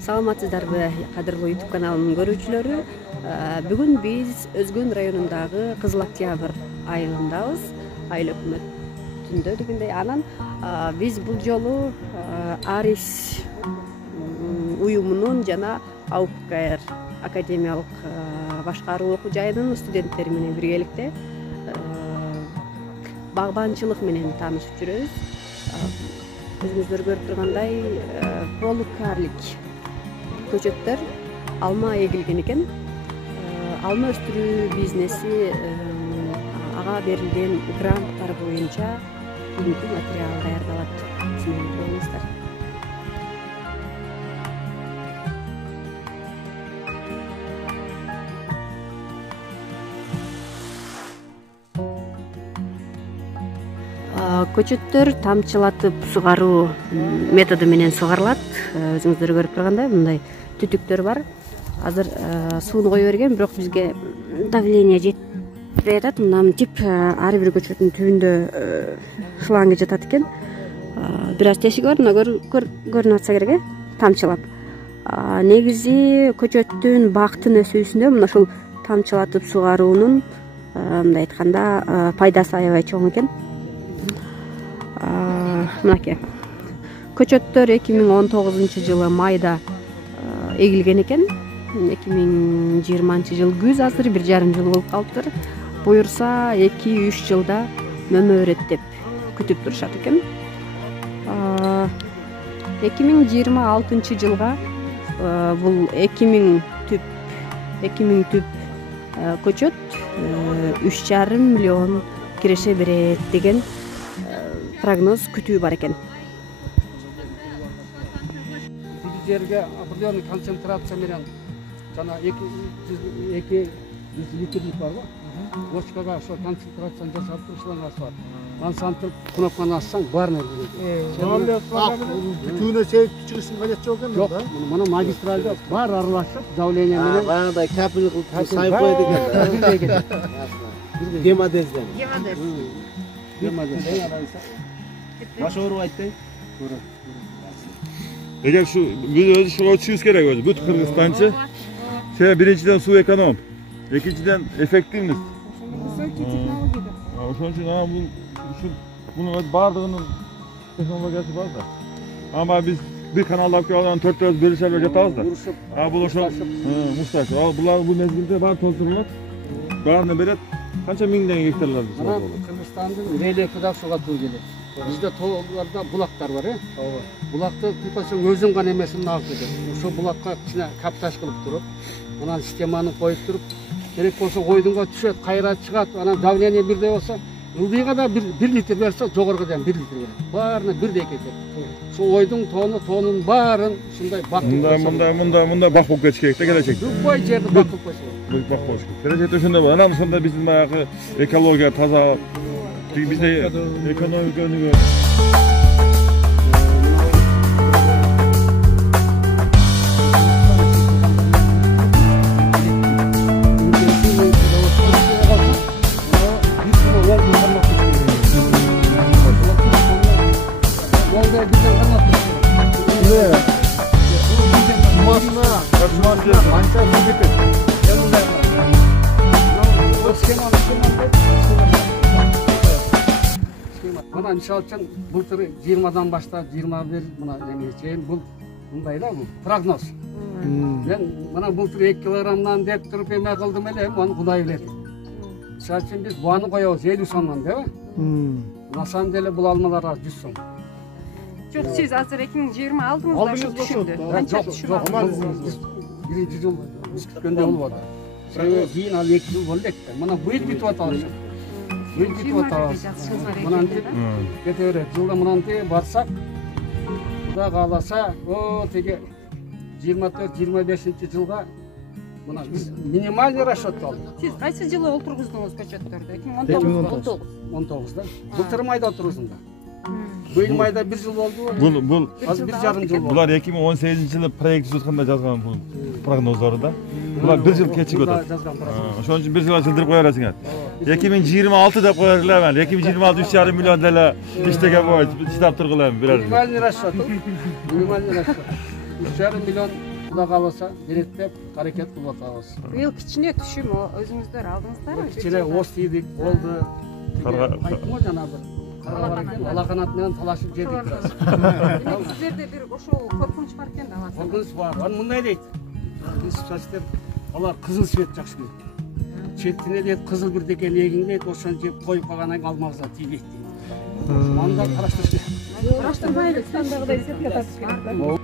Саламатсыздарбы, кадырлуу YouTube каналымдын көрүүчүлөрү. Бүгүн биз Өзгөн районундагы Кызыл Октябрь айылындабыз. Айыл өкмөтүндө дегендей. Анан биз бул жолу Арис уюмунун жана АУКР академиялык башкаруу окуу жайынын студенттери менен биргеликте багбанчылык менен таанышып жүрөбүз. Өзүңүздөр көрүп тургандай, полукарлик көчөттөр алма эгилген экен. Алма өстүрүү бизнеси ага берилген гранттар боюнча бүгүнкү материал даярдалат. Сиздер көчөттөр тамчылатып сугаруу методу менен сугарылат. Өзүңүздөр көрүп тургандай, мындай түтүктөр бар. Азыр сууну кое берген, бирок бизге давление жетпей атат. Мынтип ар бир көчөттүн түбүндө шланги жатат экен. Бир аз тешиги бар, мына көрүнүп атса керек, тамчылап. Негизи көчөттүн бактын өсүүсүндө мына ушул тамчылатып сугаруунун мындай айтканда пайдасы аябай чоң экен. Мынакей көчөттөр 2019-жылы майда эгилген экен. 2020 жыл күз, азыр 1,5 жыл болуп калыптыр. Буюрса 2-3 жылда мөмө берет деп күтүп турушат экен. 2026 жылга бул 2000 түп көчөт 3,5 миллион киреше берет деген прогноз күтүү бар экен. Бир жерге определенный концентрация менен жана 200 литрлик барбы? Бочкага ошо концентрацияны жасап турушулган бар. Ансантып кнопканы ассаң баарын өлгөн. Түтүүнө сейт чыгышын кажет жок экен да? Мына магистралда бар аралашып, давление менен баягыдай капель кылып сайып коет экен. Гемодезден. Baş oğru aytay. Eğer biz şu ölçüyüz gerek özü. Bütün Kırgızistançı. Birinciden su ekonom. İkinciden efektifimiz. Onun için bunun bardağının teknolojisi var da. Ama biz bir kanalda okuyan 400 bölüşerler yatarız da. Buluşup mustaşı. Bunlar bu mezgilde var tozdurulur. Bağırına beret kança mingden hektarlar biz var. Kırgızistan'ın reliefi da suga tuğ gelir. Bizde toğlarda bulaklar var ya. Bulakta tutasın özün kan emesini alып кетет. Ошо булакка кичине капташ кылып туруп, анан системаны коюп туруп, керек болсо койдунга түшөт, кайра чыгат, анан давление бирдей болсо, ылдыйга да 1 литр берсе, жогорку да 1 литр берет. Баарына бирдей кетет. Ошо ойдун тоонун баарын ушундай бак мында бак болуп кетиш керек да келечекте. Любой жерде бак болуп койсо болот. Бак болуш керек. Келечекте ошондой болот. Анан ошондо биздин баягы экология таза, бизде экономика өнүгөт. Мына мисалы үчүн былтыр 20-дан баштап 21 мына эмеге чейин бул мындай да бул прогноз. Мен мына былтыр 2 килограммдан деп туруп эме кылдым эле, аны Кудай билет. Мисалы үчүн биз буаны коебуз 50 сомдон, деби? На самом деле бул алмаларга 100 сом. Жок, сиз азыр 2026-да ошо түшүндү. Канча түшүндү? Биринчи жыл биз күткөндөй болбоду. Себеби кийин ал 2 жыл болду экен. Мына быйыл бүтүп атабыз. Быйыл бүтүп атабыз. Мынантип кете берет. Жылда мынантип барсак, Кудай кааласа, теге 24-25 жылга мына минимальный расчет алды. Сиз кайсы жылы олтургуздуңуз көчөттөрдү? 2019 да. Былтыр майда отургуздум да. Быйыл майда 1 жыл болду. Бул азыр 1,5 жыл болду. Булар 2018-жылы проект жазганда жазган бул прогноздору да. Булар 1 жыл кечик өтөт. Ошон үчүн 1 жылга жылдырып коя бересиңер. 2026 деп коя берелем. 2026 3,5 миллион деле иштеген болот. Иштеп тургулам бирер. Минимальный расчет. Минимальный расчет. 3,5 миллион Құда қаласа береді деп қарекет қылып жатабыз. Биыл кичине түшүм өзүңүздөр алдыңыздарбы? Кичине ос тийдик, болду. Айттым ғой жана бір қарға бар екен, алақанат менен талашып жедик biraz. Демек сиздерде бир ошол коркунуч бар экен да. Коркунуч бар. Аны мындай дейт. Институттар алар кызыл свет жакшы көрөт. Четине дейт кызыл бирдекен эгиң дейт, ошону жеп коюп калгандан кийин алмагызга тийбейт дейт. Анда караштырыш керек. Караштырбай Өзбекстандагыдай светке тартыш керек да.